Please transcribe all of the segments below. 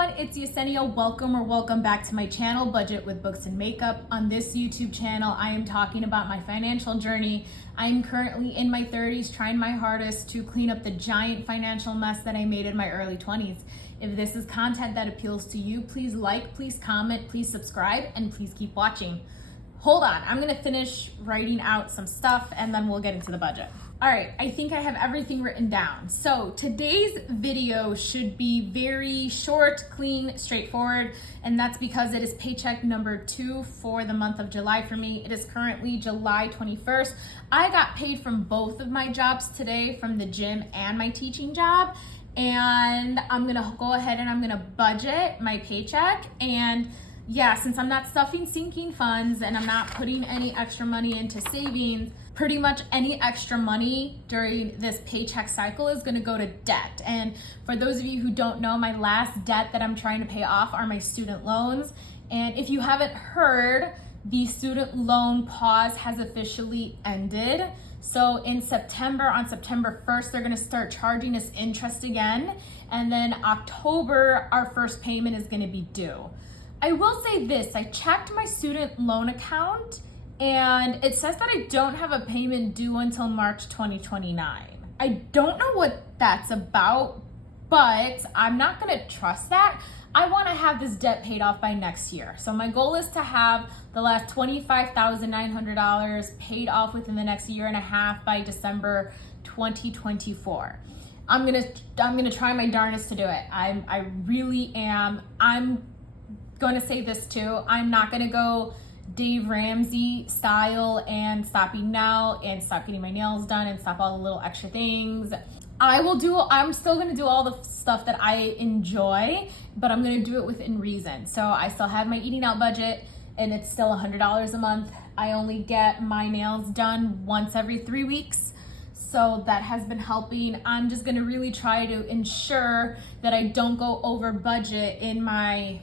everyone, it's Yessenia. Welcome back to my channel, Budget with Books and Makeup. On this YouTube channel, I am talking about my financial journey. I am currently in my 30s, trying my hardest to clean up the giant financial mess that I made in my early 20s. If this is content that appeals to you, please like, please comment, please subscribe, and please keep watching. Hold on, I'm gonna finish writing out some stuff and then we'll get into the budget. All right, I think I have everything written down. So today's video should be very short, clean, straightforward, and that's because it is paycheck number 2 for the month of July for me. It is currently July 21st. I got paid from both of my jobs today, from the gym and my teaching job, and I'm gonna go ahead and I'm gonna budget my paycheck. And yeah, since I'm not stuffing sinking funds and I'm not putting any extra money into savings, pretty much any extra money during this paycheck cycle is gonna go to debt. And for those of you who don't know, my last debt that I'm trying to pay off are my student loans. And if you haven't heard, the student loan pause has officially ended. So in September, on September 1st, they're gonna start charging us interest again. And then October, our first payment is gonna be due. I will say this, I checked my student loan account and it says that I don't have a payment due until March 2029. I don't know what that's about, but I'm not gonna trust that. I wanna have this debt paid off by next year. So my goal is to have the last $25,900 paid off within the next year and a half by December 2024. I'm gonna try my darndest to do it. I really am. I'm gonna say this too, I'm not gonna go Dave Ramsey style and stop eating out and stop getting my nails done and stop all the little extra things. I'm still gonna do all the stuff that I enjoy, but I'm gonna do it within reason. So I still have my eating out budget and it's still $100 a month. I only get my nails done once every 3 weeks. So that has been helping. I'm just gonna really try to ensure that I don't go over budget in my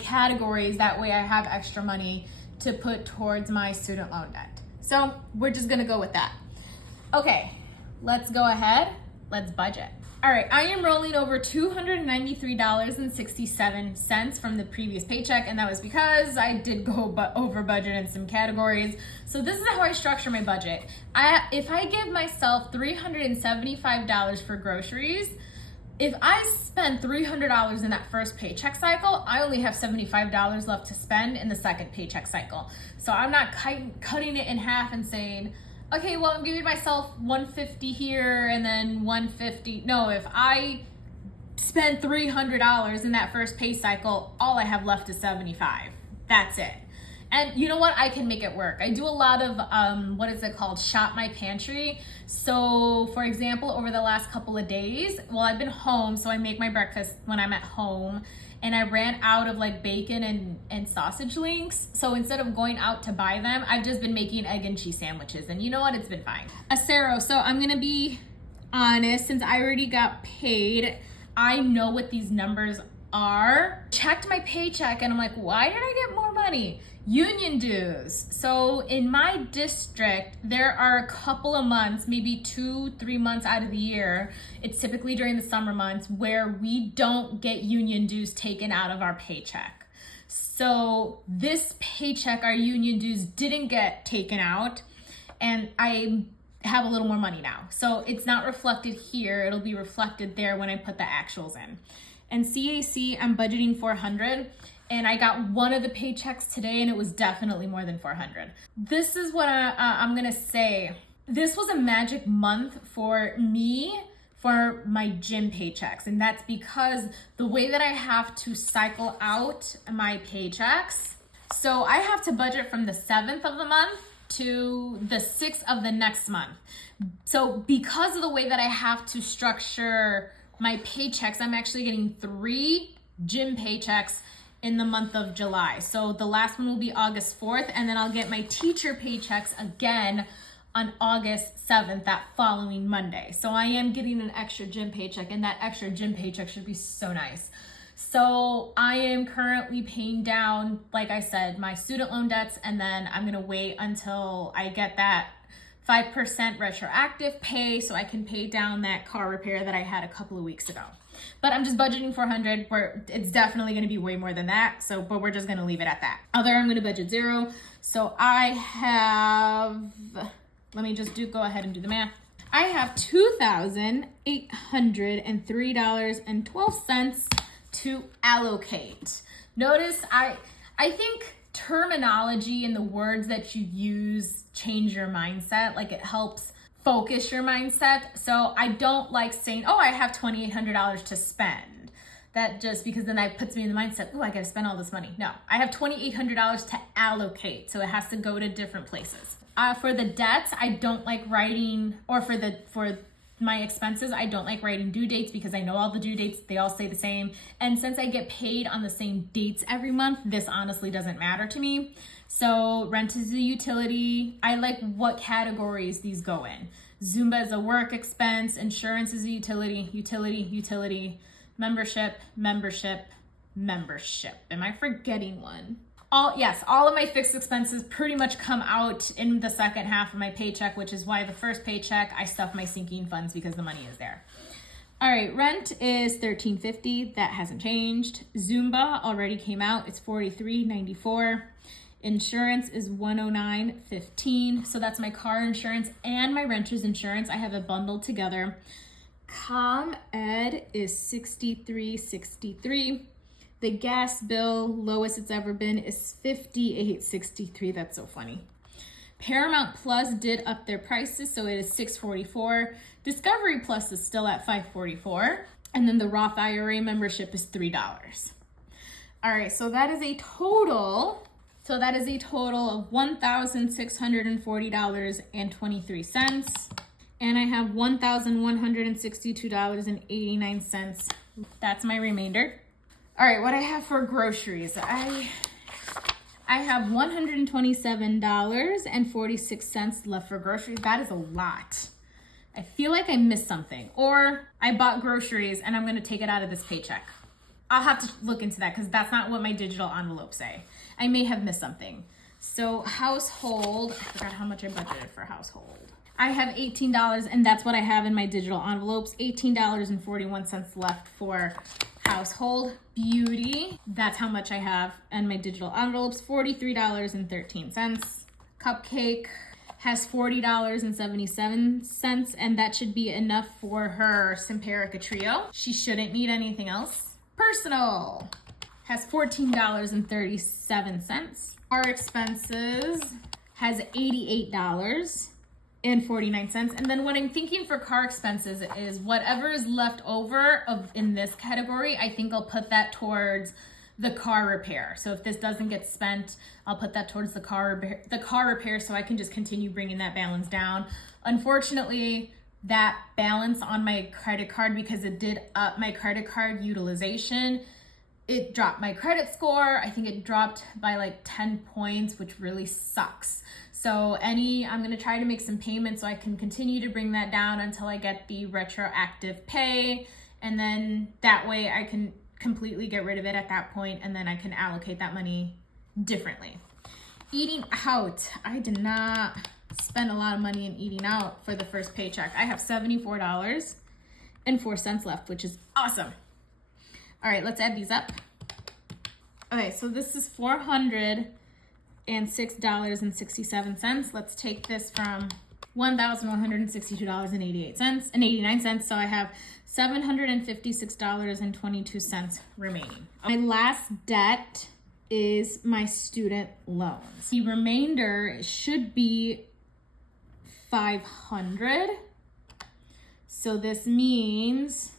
categories. That way I have extra money to put towards my student loan debt. So we're just gonna go with that. Okay, let's go ahead, let's budget. All right, I am rolling over $293.67 from the previous paycheck, and that was because I did go over budget in some categories. So this is how I structure my budget. If I give myself $375 for groceries, if I spend $300 in that first paycheck cycle, I only have $75 left to spend in the second paycheck cycle. So I'm not cutting it in half and saying, okay, well, I'm giving myself $150 here and then $150. No, if I spend $300 in that first pay cycle, all I have left is $75. That's it. And you know what? I can make it work. I do a lot of, what is it called? Shop my pantry. So for example, over the last couple of days, well, I've been home, so I make my breakfast when I'm at home, and I ran out of like bacon and sausage links. So instead of going out to buy them, I've just been making egg and cheese sandwiches. And you know what? It's been fine. Acero, so I'm gonna be honest, since I already got paid, I know what these numbers are. Checked my paycheck and I'm like, why did I get more money? Union dues. So in my district, there are a couple of months, maybe 2-3 months out of the year, it's typically during the summer months, where we don't get union dues taken out of our paycheck. So this paycheck, our union dues didn't get taken out, and I have a little more money now. So it's not reflected here, it'll be reflected there when I put the actuals in. And CAC, I'm budgeting $400. And I got one of the paychecks today and it was definitely more than $400. This is what I'm gonna say. This was a magic month for me for my gym paychecks. And that's because the way that I have to cycle out my paychecks. So I have to budget from the 7th of the month to the 6th of the next month. So because of the way that I have to structure my paychecks, I'm actually getting 3 gym paychecks in the month of July. So the last one will be August 4th, and then I'll get my teacher paychecks again on August 7th, that following Monday. So I am getting an extra gym paycheck, and that extra gym paycheck should be so nice. So I am currently paying down, like I said, my student loan debts, and then I'm gonna wait until I get that 5% retroactive pay so I can pay down that car repair that I had a couple of weeks ago. But I'm just budgeting 400, where it's definitely going to be way more than that. So, but we're just going to leave it at that. Other, I'm going to budget 0. So I have, let me just go ahead and do the math. I have $2,803.12 to allocate. Notice I think terminology and the words that you use change your mindset. Like, it helps focus your mindset. So I don't like saying, oh, I have $2,800 to spend. That just, because then that puts me in the mindset, oh, I got to spend all this money. No, I have $2,800 to allocate. So it has to go to different places. For the debts, I don't like writing, or for my expenses, I don't like writing due dates, because I know all the due dates, they all say the same. And since I get paid on the same dates every month, this honestly doesn't matter to me. So rent is a utility. I like what categories these go in. Zumba is a work expense. Insurance is a utility, utility. Membership. Am I forgetting one? All of my fixed expenses pretty much come out in the second half of my paycheck, which is why the first paycheck I stuff my sinking funds, because the money is there. All right, rent is $1,350. That hasn't changed. Zumba already came out. It's $43.94. Insurance is $109.15. So that's my car insurance and my renter's insurance. I have it bundled together. ComEd is $63.63. The gas bill, lowest it's ever been, is $58.63. That's so funny. Paramount Plus did up their prices, so it is $6.44. Discovery Plus is still at $5.44. And then the Roth IRA membership is $3. All right, so that is a total of $1,640.23. And I have $1,162.89. That's my remainder. All right, what I have for groceries. I have $127.46 left for groceries. That is a lot. I feel like I missed something, or I bought groceries and I'm going to take it out of this paycheck. I'll have to look into that, because that's not what my digital envelopes say. I may have missed something. So household, I forgot how much I budgeted for household. I have $18, and that's what I have in my digital envelopes. $18.41 left for household. Beauty, that's how much I have in my digital envelopes. $43.13. Cupcake has $40.77, and that should be enough for her Simparica Trio. She shouldn't need anything else. Personal has $14.37. Our expenses has $88.49. And then what I'm thinking for car expenses is whatever is left over in this category, I think I'll put that towards the car repair. So if this doesn't get spent, I'll put that towards the car repair, so I can just continue bringing that balance down. Unfortunately, that balance on my credit card, because it did up my credit card utilization, it dropped my credit score. I think it dropped by like 10 points, which really sucks. So I'm gonna try to make some payments so I can continue to bring that down until I get the retroactive pay. And then that way I can completely get rid of it at that point, and then I can allocate that money differently. Eating out, I did not spend a lot of money in eating out for the first paycheck. I have $74.04 left, which is awesome. All right, let's add these up. Okay, so this is $406.67. Let's take this from $1,162.89. So I have $756.22 remaining. My last debt is my student loans. The remainder should be $500. So this means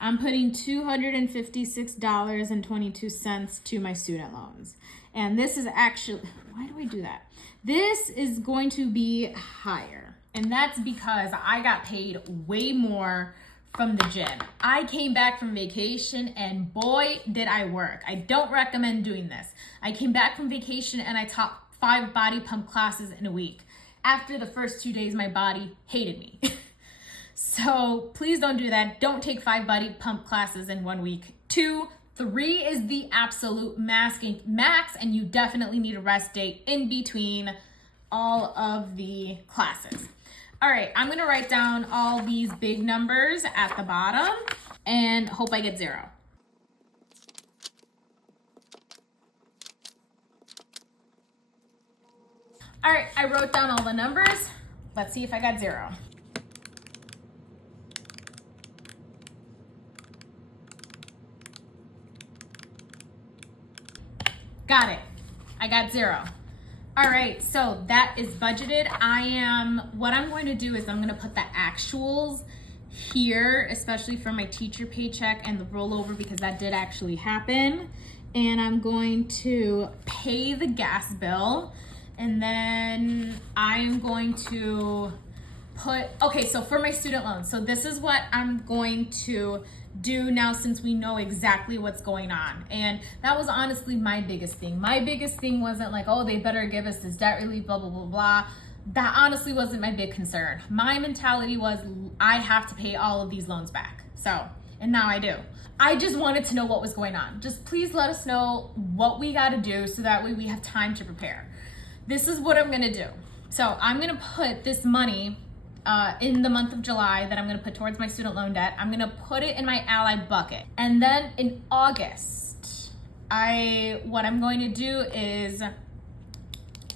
I'm putting $256.22 to my student loans. And this is actually, why do I do that? This is going to be higher. And that's because I got paid way more from the gym. I came back from vacation and boy, did I work. I don't recommend doing this. I came back from vacation and I taught 5 body pump classes in a week. After the first 2 days, my body hated me. So please don't do that. Don't take 5 body pump classes in 1 week. 2, 3 is the absolute max, and you definitely need a rest day in between all of the classes. All right, I'm gonna write down all these big numbers at the bottom, and hope I get 0. All right, I wrote down all the numbers. Let's see if I got 0. Got it. I got 0. All right, so that is budgeted. What I'm going to do is I'm going to put the actuals here, especially for my teacher paycheck and the rollover, because that did actually happen. And I'm going to pay the gas bill, and then I'm going to okay, so for my student loan, so this is what I'm going to do now, since we know exactly what's going on. And that was honestly my biggest thing. My biggest thing wasn't like, oh, they better give us this debt relief, blah, blah, blah, blah. That honestly wasn't my big concern. My mentality was, I have to pay all of these loans back. And now I do. I just wanted to know what was going on. Just please let us know what we got to do, so that way we have time to prepare. This is what I'm going to do. So I'm going to put this money in the month of July that I'm going to put towards my student loan debt. I'm going to put it in my Ally bucket. And then in August, what I'm going to do is,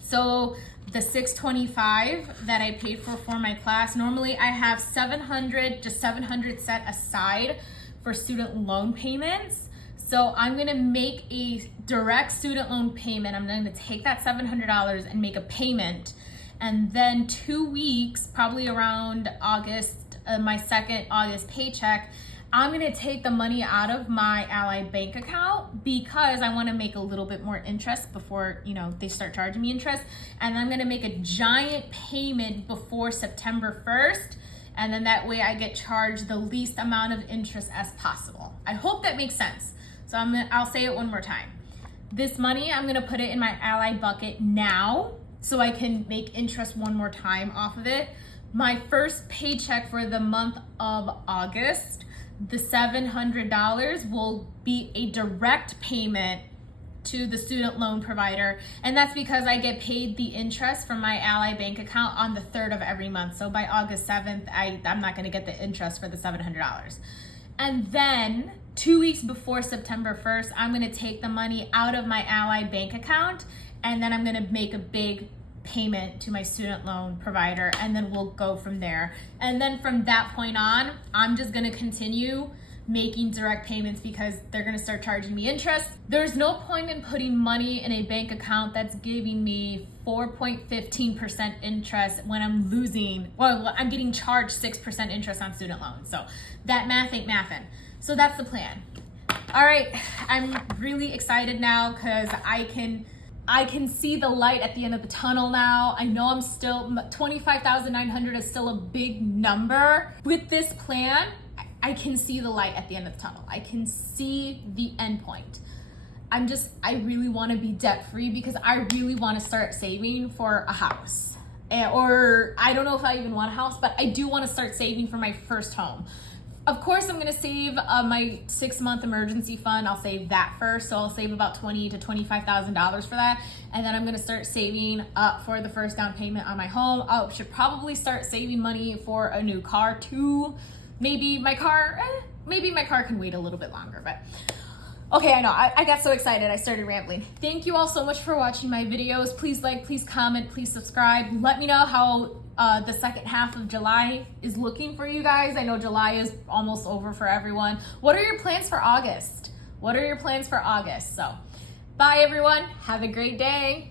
so the $625 that I paid for my class, normally I have $700 set aside for student loan payments. So I'm going to make a direct student loan payment. I'm going to take that $700 and make a payment. And then 2 weeks, probably around August, my second August paycheck, I'm gonna take the money out of my Ally bank account, because I wanna make a little bit more interest before, they start charging me interest. And I'm gonna make a giant payment before September 1st. And then that way I get charged the least amount of interest as possible. I hope that makes sense. So I'll say it one more time. This money, I'm gonna put it in my Ally bucket now, so I can make interest one more time off of it. My first paycheck for the month of August, the $700 will be a direct payment to the student loan provider. And that's because I get paid the interest from my Ally bank account on the 3rd of every month. So by August 7th, I'm not gonna get the interest for the $700. And then 2 weeks before September 1st, I'm gonna take the money out of my Ally bank account, and then I'm gonna make a big payment to my student loan provider, and then we'll go from there. And then from that point on, I'm just gonna continue making direct payments, because they're gonna start charging me interest. There's no point in putting money in a bank account that's giving me 4.15% interest when I'm I'm getting charged 6% interest on student loans. So that math ain't mathin'. So that's the plan. All right, I'm really excited now, because I can see the light at the end of the tunnel now. I know I'm still, 25,900 is still a big number. With this plan, I can see the light at the end of the tunnel. I can see the end point. I really wanna be debt free, because I really wanna start saving for a house. Or I don't know if I even want a house, but I do wanna start saving for my first home. Of course, I'm gonna save my 6-month emergency fund. I'll save that first. So I'll save about $20,000 to $25,000 for that. And then I'm gonna start saving up for the first down payment on my home. I should probably start saving money for a new car too. Maybe my car can wait a little bit longer, but okay, I know, I got so excited, I started rambling. Thank you all so much for watching my videos. Please like, please comment, please subscribe. Let me know how the second half of July is looking for you guys. I know July is almost over for everyone. What are your plans for August? So, bye everyone, have a great day.